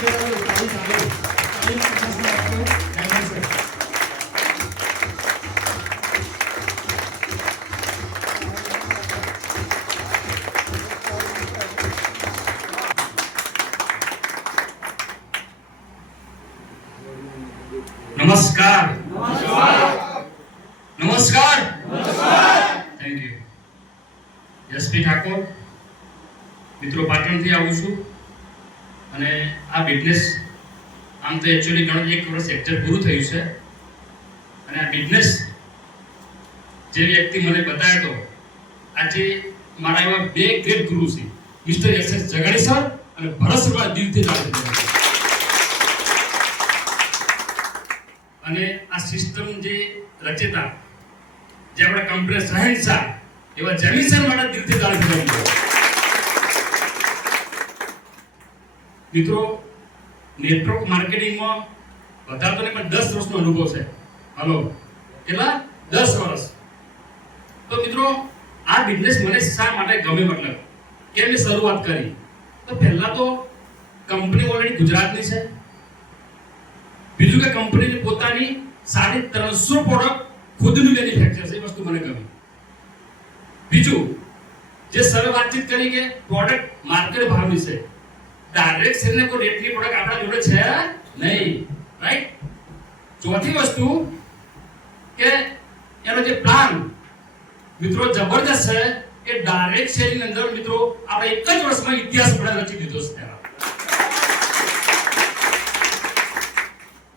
નમસ્કાર. નમસ્કાર. Thank you. યશપી Thakor, મિત્રો પાટણથી આવું છું અને આ બિઝનેસ આમ તો એકચ્યુઅલી ઘણું 1 વર્ષ એક્ચર પૂરું થયું છે અને આ બિઝનેસ જે વ્યક્તિ મને બતાવ્યો તો આજે મારા એવા 2 ગ્રેટ ગુરુ છે, મિસ્ટર એસ.એસ. જગાડી સર અને ભરત સર, દિલથી તાળી પાડો. અને આ સિસ્ટમ જે રચેતા જે આપણા કંપની શહેનશાહ એવા જમીન સર માટે દિલથી તાળી પાડો. મિત્રો, નેટવર્ક માર્કેટિંગમાં વધારે તો નહીં પણ 10 વર્ષનો અનુભવ છે. હલો, કેટલા? 10 વર્ષ. તો મિત્રો, આ બિઝનેસ મને શા માટે ગમે, મતલબ કેમ મેં શરૂઆત કરી? તો પહેલા તો કંપની ઓલરેડી ગુજરાતની છે. બીજું કે કંપનીની પોતાની 350 પ્રોડક્ટ ખુદનું મેન્યુફેક્ચર છે, એ વસ્તુ મને ગમી. બીજું, જે સરળ વાતચીત કરી કે પ્રોડક્ટ માર્કેટ ભાવની છે, ડાયરેક્ટ સેલને કોઈ રેટની પ્રોડક્ટ આપણા જોડે છે નહીં, રાઈટ? ચોથી વસ્તુ કે એનો જે પ્લાન મિત્રો જબરદસ્ત છે કે ડાયરેક્ટ સેલિંગ અંદર મિત્રો આપણે 1 જ વર્ષમાં ઇતિહાસ પણ રચી દીધો છે.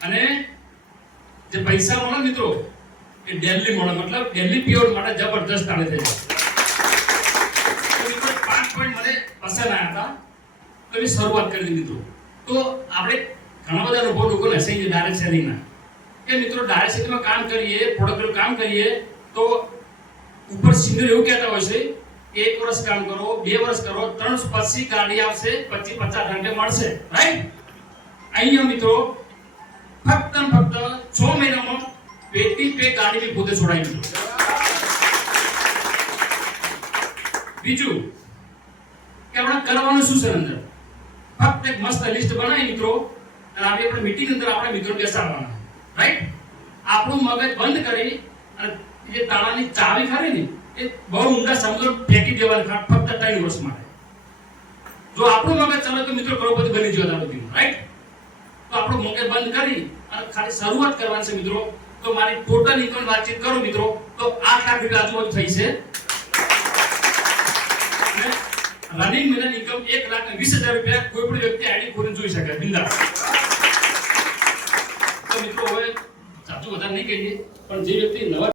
અને જે પૈસા મળે મિત્રો એ ડેલી મળે, મતલબ ડેલી પીઓર માટે જબરદસ્ત તાળી થઈ જાય. તો મિત્રો 5 પોઈન્ટ મને પસંદ આવ્યા હતા તો મેં શરૂઆત કરી દીધી. મિત્રો તો આપણે ઘણા બધા અનુભવ લોકોને હશે ડાયરેક્ટ સેલિંગના કે મિત્રો ડાયરેક્ટ સેલિંગમાં કામ કરીએ, પ્રોડક્ટનું કામ કરીએ તો ઉપર સિનિયર એવું કહેતા હોય છે કે 1 વર્ષ કામ કરો, 2 વર્ષ કરો, 3 પછી ગાડી આવશે, 25-50 ઘંટે મળશે, રાઈટ? અહીંયા મિત્રો ફક્ત 6 મહિનામાં પેટી પે ગાડી મેં પોતે છોડાવી દીધો. બીજું કે આપણે કરવાનું શું છે અંદર? ફક્ત એક મસ્ત લિસ્ટ બનાવી મિત્રો અને આપણે મીટિંગ અંદર આપણે મિત્રો બેસાડવાના, રાઈટ? આપણું મગજ બંધ કરી અને જે તાળાની ચાવી ખરી ને એ બહુ ઊંડા સમુદ્ર ફેંકી દેવાની, ફક્ત 3 વર્ષ માટે. જો આપણું મગજ ચાલે તો મિત્રો કરોડપતિ બની જવા દાડો, રાઈટ? તો આપણું મગજ બંધ કરી અને ખાલી શરૂઆત કરવાની છે મિત્રો. તો મારી ટોટલ ઇન્કમ વાતચીત કરું મિત્રો તો 8 લાખ રૂપિયા આજુબાજુ થઈ છે. રનિંગ મિનિમમ ઇન્કમ 1,20,000 રૂપિયા કોઈ પણ વ્યક્તિ આઈડી ખોલીને જોઈ શકે, બિંદાસ. તો મિત્રો હવે સાચું વધારે નહીં કહીએ, પણ જે વ્યક્તિ નવા